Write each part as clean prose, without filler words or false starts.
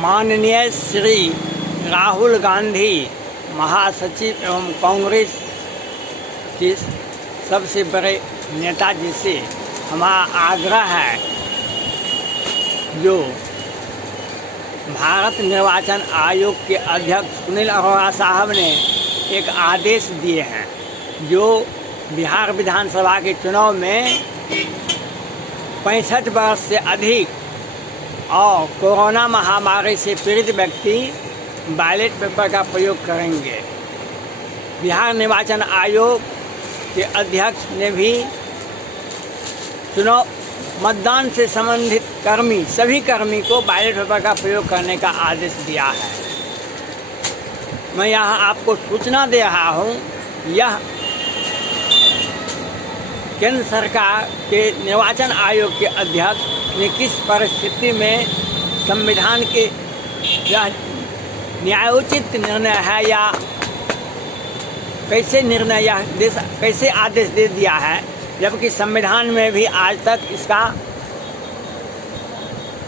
माननीय श्री राहुल गांधी महासचिव एवं कांग्रेस के सबसे बड़े नेताजी से हमारा आग्रह है, जो भारत निर्वाचन आयोग के अध्यक्ष सुनील अरोड़ा साहब ने एक आदेश दिए हैं, जो बिहार विधानसभा के चुनाव में 65 वर्ष से अधिक और कोरोना महामारी से पीड़ित व्यक्ति बैलेट पेपर का प्रयोग करेंगे। बिहार निर्वाचन आयोग के अध्यक्ष ने भी चुनाव मतदान से संबंधित सभी कर्मी को बैलेट पेपर का प्रयोग करने का आदेश दिया है। मैं यहाँ आपको सूचना दे रहा हूँ, यह केंद्र सरकार के निर्वाचन आयोग के अध्यक्ष ने किस परिस्थिति में संविधान के यह न्यायोचित निर्णय है या कैसे आदेश दे दिया है, जबकि संविधान में भी आज तक इसका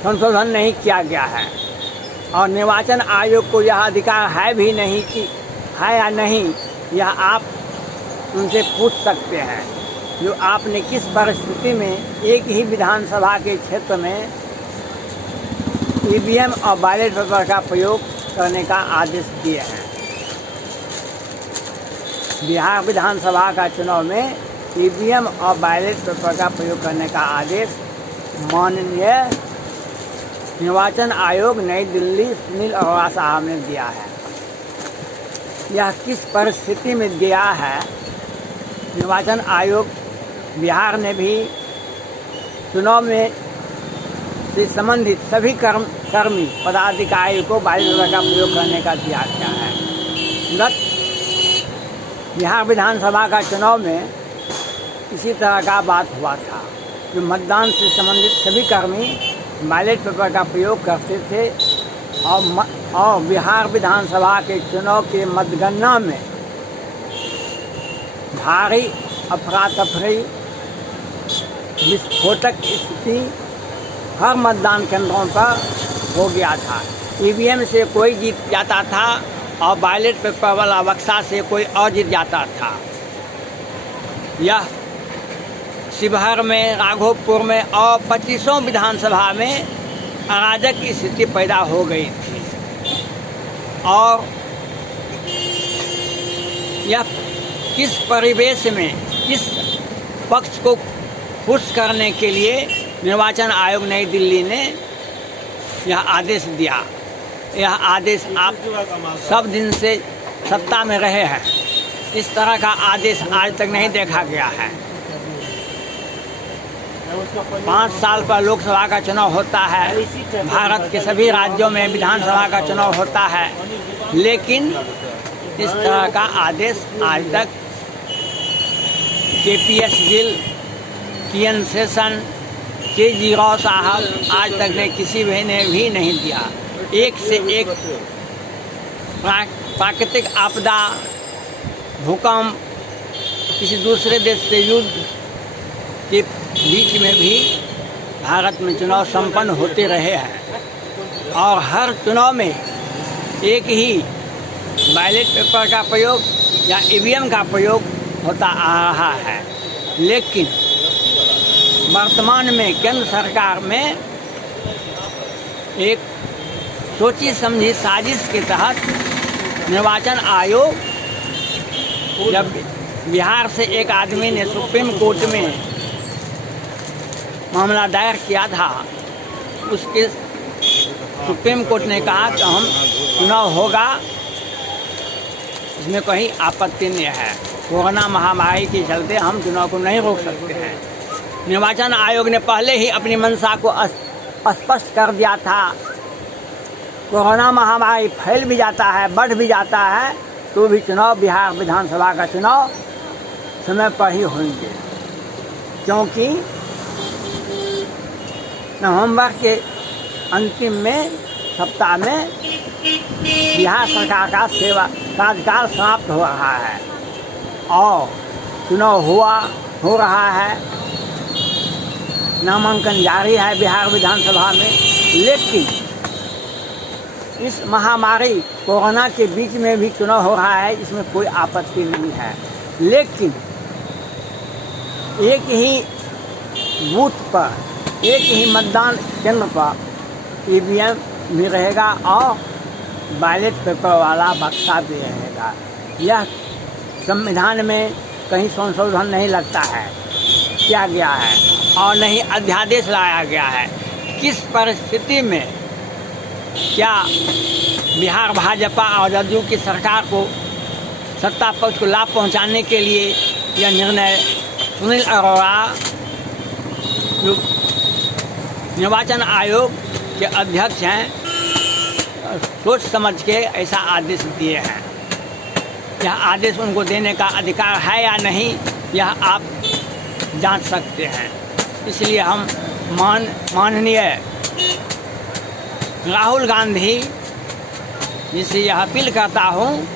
संशोधन नहीं किया गया है और निर्वाचन आयोग को यह अधिकार है भी नहीं कि है या नहीं, यह आप उनसे पूछ सकते हैं। जो आपने किस परिस्थिति में एक ही विधानसभा के क्षेत्र में ईवीएम और बैलेट पेपर का प्रयोग करने का आदेश दिए हैं। बिहार विधानसभा का चुनाव में ईवीएम और बैलेट पेपर का प्रयोग करने का आदेश माननीय निर्वाचन आयोग नई दिल्ली सुनील अरोड़ा साहब ने दिया है। यह किस परिस्थिति में दिया है, निर्वाचन आयोग बिहार ने भी चुनाव में से संबंधित सभी कर्मी पदाधिकारी को बैलेट पेपर का प्रयोग करने का दिया गया है। गत बिहार विधानसभा का चुनाव में इसी तरह का बात हुआ था, जो मतदान से संबंधित सभी कर्मी बैलेट पेपर का प्रयोग करते थे और बिहार विधानसभा के चुनाव के मतगणना में भारी अफरा तफरी विस्फोटक स्थिति हर मतदान केंद्रों पर हो गया था। ईवीएम से कोई जीत जाता था और बैलेट पेपर वाला बक्सा से कोई और जीत जाता था। यह शिवहर में, राघोपुर में और 25 विधानसभा में अराजक की स्थिति पैदा हो गई थी और यह किस परिवेश में किस पक्ष को खुश करने के लिए निर्वाचन आयोग नई दिल्ली ने यह आदेश दिया। यह आदेश आप सब दिन से सत्ता में रहे हैं, इस तरह का आदेश आज तक नहीं देखा गया है। 5 साल पर लोकसभा का चुनाव होता है, भारत के सभी राज्यों में विधानसभा का चुनाव होता है, लेकिन इस तरह का आदेश आज तक KPS Gill, TN Seshan, KG. Rao साहब आज तक ने किसी ने भी नहीं दिया। एक से एक प्राकृतिक आपदा, भूकंप, किसी दूसरे देश से युद्ध के बीच में भी भारत में चुनाव संपन्न होते रहे हैं और हर चुनाव में एक ही बैलेट पेपर का प्रयोग या ईवीएम का प्रयोग होता आ रहा है। लेकिन वर्तमान में केंद्र सरकार में एक सोची समझी साजिश के तहत निर्वाचन आयोग, जब बिहार से एक आदमी ने सुप्रीम कोर्ट में मामला दायर किया था, उसके सुप्रीम कोर्ट ने कहा कि हम चुनाव होगा, इसमें कोई आपत्ति नहीं है, कोरोना महामारी के चलते हम चुनाव को नहीं रोक सकते हैं। निर्वाचन आयोग ने पहले ही अपनी मंशा को स्पष्ट कर दिया था, कोरोना महामारी फैल भी जाता है, बढ़ भी जाता है, तो भी चुनाव, बिहार विधानसभा का चुनाव समय पर ही होंगे, क्योंकि नवंबर के अंतिम में सप्ताह में बिहार सरकार का कार्यकाल समाप्त हो रहा है और चुनाव हो रहा है। नामांकन जारी है बिहार विधानसभा में। लेकिन इस महामारी कोरोना के बीच में भी चुनाव हो रहा है, इसमें कोई आपत्ति नहीं है। लेकिन एक ही बूथ पर, एक ही मतदान केंद्र पर ईवीएम भी रहेगा और बैलेट पेपर वाला बक्सा भी रहेगा। यह संविधान में कहीं संशोधन नहीं लगता है, किया गया है, और नहीं अध्यादेश लाया गया है। किस परिस्थिति में क्या बिहार भाजपा और जदयू की सरकार को, सत्ता पक्ष को लाभ पहुंचाने के लिए यह निर्णय सुनील अरोड़ा जो निर्वाचन आयोग के अध्यक्ष हैं, सोच समझ के ऐसा आदेश दिए हैं। यह आदेश उनको देने का अधिकार है या नहीं, यह आप जांच सकते हैं। इसलिए हम माननीय राहुल गांधी जिसे यह अपील करता हूँ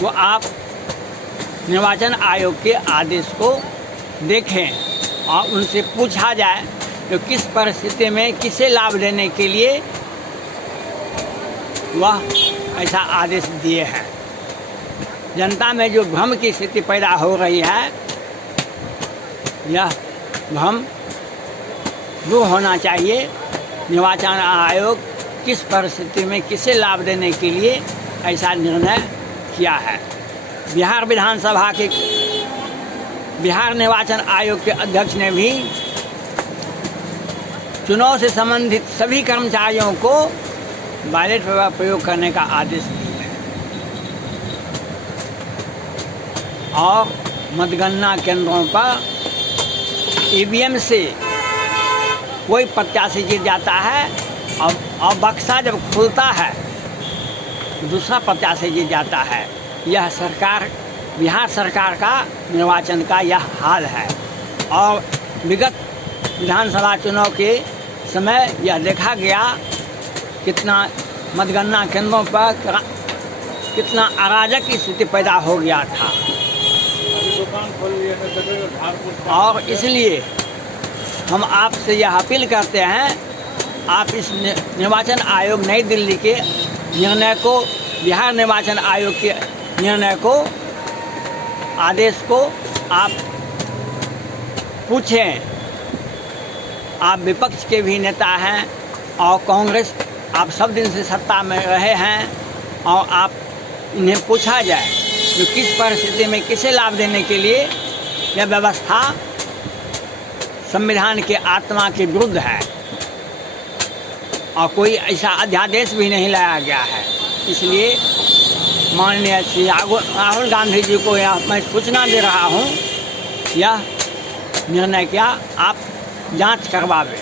वो आप निर्वाचन आयोग के आदेश को देखें और उनसे पूछा जाए तो किस परिस्थिति में किसे लाभ देने के लिए वह ऐसा आदेश दिए हैं। जनता में जो भ्रम की स्थिति पैदा हो रही है, यह भ्रम दूर होना चाहिए। निर्वाचन आयोग किस परिस्थिति में किसे लाभ देने के लिए ऐसा निर्णय किया है। बिहार विधानसभा के बिहार निर्वाचन आयोग के अध्यक्ष ने भी चुनाव से संबंधित सभी कर्मचारियों को बैलेट पेपर प्रयोग करने का आदेश दिया है और मतगणना केंद्रों पर ईवीएम से कोई प्रत्याशी जीत जाता है और बक्सा जब खुलता है दूसरा प्रत्याशी जीत जाता है। यह सरकार, बिहार सरकार का निर्वाचन का यह हाल है। और विगत विधानसभा चुनाव के समय यह देखा गया कितना मतगणना केंद्रों पर कितना अराजक की स्थिति पैदा हो गया था। और इसलिए हम आपसे यह अपील करते हैं, आप इस निर्वाचन आयोग नई दिल्ली के निर्णय को, बिहार निर्वाचन आयोग के निर्णय को, आदेश को आप पूछें। आप विपक्ष के भी नेता हैं और कांग्रेस, आप सब दिन से सत्ता में रहे हैं और आप इन्हें पूछा जाए कि किस परिस्थिति में किसे लाभ देने के लिए यह व्यवस्था संविधान के आत्मा के विरुद्ध है और कोई ऐसा अध्यादेश भी नहीं लाया गया है। इसलिए माननीय श्री राहुल गांधी जी को यह मैं सूचना दे रहा हूँ, यह निर्णय क्या आप जांच करवावें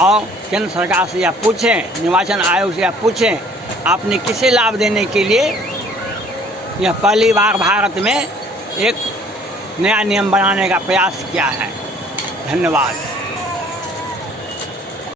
और केंद्र सरकार से यह पूछें, निर्वाचन आयोग से यह पूछें, आपने किसे लाभ देने के लिए यह पहली बार भारत में एक नया नियम बनाने का प्रयास किया है। धन्यवाद।